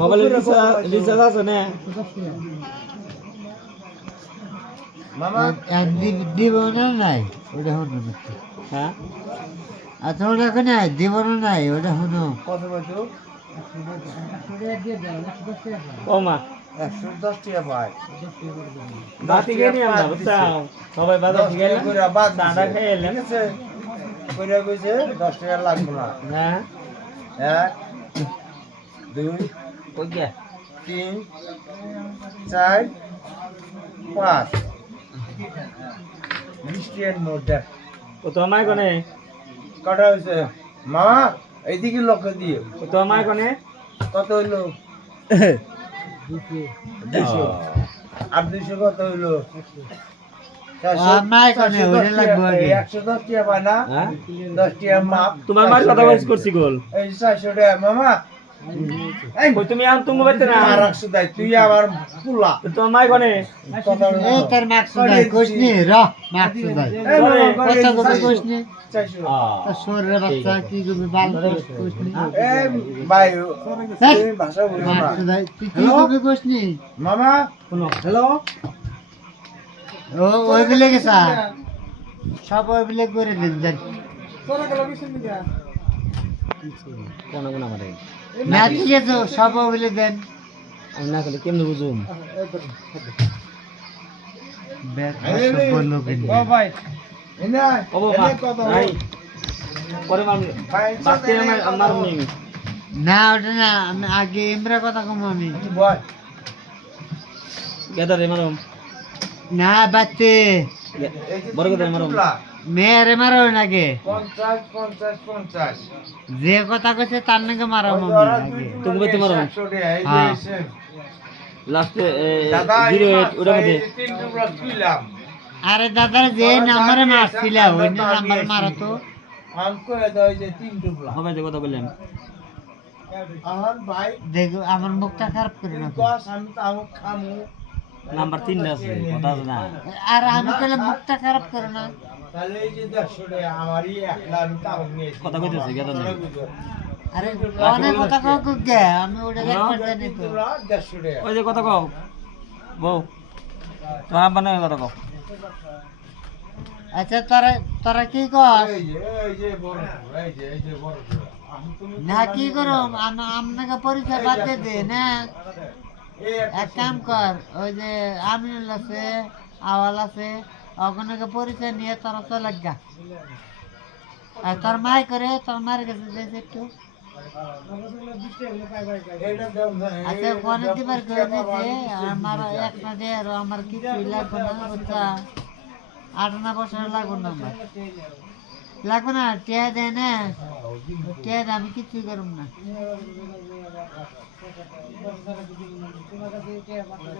মোবাইলের রিচার্জ আছে না মামা দিব না নাই ওটা হলো না হ্যাঁ আচ্ছা ওটা কেন দিব না নাই ওটা হলো কত বলছো ও মা 110 টাকা ভাই বাতি গিয়ে নিয়ে আমরা বুঝছাও সবাই বাজার থেকে এলাম চাঁদা খেয়ে এলাম ঠিক আছে কইরা কইছে 10 টাকা লাগবে না হ্যাঁ 1 2 ওই কে 3 4 5 মিষ্টির নোট দেখ ও তো আমায় কোনে কটা হয়েছে মামা এইদিকে লক্ষ্য দিয়ে ও তো আমায় কোনে কত হইলো 200 আর 200 কত হইলো আমার কোনে ওটা লাগবে আগে 110 টাকা পায় না হ্যাঁ 10 টাকা মাপ তোমার মার কথা বলছি করছি গোল এই 400 টাকা মামা এই কই তুমি আম তুমি বাইতে না আর 100 দাই তুই আবার পুলা তো তো আমায় কোনে কত এই তোর মাকসুদাই কোশনি র মাকসুদাই কত কবি কোশনি 400 তোর শরীরে বাচ্চা কি কবি বাল কোশনি এই ভাই এই ভাষা বলি না মাকসুদাই তুই কি কবি কোশনি মামা শুনো হ্যালো ও ওই বিলে গেছা সব ওই বিলে করে দেন দেন কোন কোন আমারে না ঠিক আছে সব ওই বিলে দেন আমি না করলে কেমনে বুঝুম ব্যাগ সব বললো কিনে ও ভাই এনা ও বাবা কত নাই পরে মারবি বাকি আমার নেই না ওটা না আমি আগে এমরা কথা কম আমি বল গেদা রে মারুম না বাচ্চে বড় কথা মারুম মেয়েরে মারো নাকি 50 50 50 যে কথা কইছে তার নাকি মারো আমি আগে তুমি বলতে মারো। 100 টাকা এই হ্যাঁ। যে লাস্টে দাদা 08 ওটা মধ্যে 3 টুকরা তুইলাম আরে দাদার যে নাম্বারে মারছিল ওই নাম্বার মারো তো আম করে দাও এই যে 3 টুকরা সবাই যে কথা বললাম আমার ভাই দেখো আমার মুখটা খারাপ করে না কস আমি তো আমক খামু নাম্বার 3 আছে কথা আছে না আর আমি তাহলে মুখটা খারাপ করে না তাহলে এই যে 100 টাকা আমারই একলা আমি তো আমক নিয়েছি কথা কইতেছে গেদা না আরে অনেক কথা কাউ কে আমি ওটা একবার জানি তো 150 টাকা ওই যে কথা কও বউ তোমার বানে কথা কও আচ্ছা তোরা তোরা কি কর এই যে বড় এই যে বড় আমি তুমি না কি করো আপনাকে পরিচয় বাদ দিয়ে দে না এই এক কাম কর ওই যে আমিনুল আছে আওয়াল আছে ওখানে পরিচয় নিয়ে তোরা চলে গা আর তোর মাই করে তোর মার কাছে যাইছে একটু এটা দাও না আচ্ছা কোনে দিবার করে দিতে আমার একটা দে আর আমার কিছু লাগবে না বুঝছা 8 বছর লাগবে না আমার লাগবে না টিয়া দেয় না টিয়া দে আমি কিছুই করব না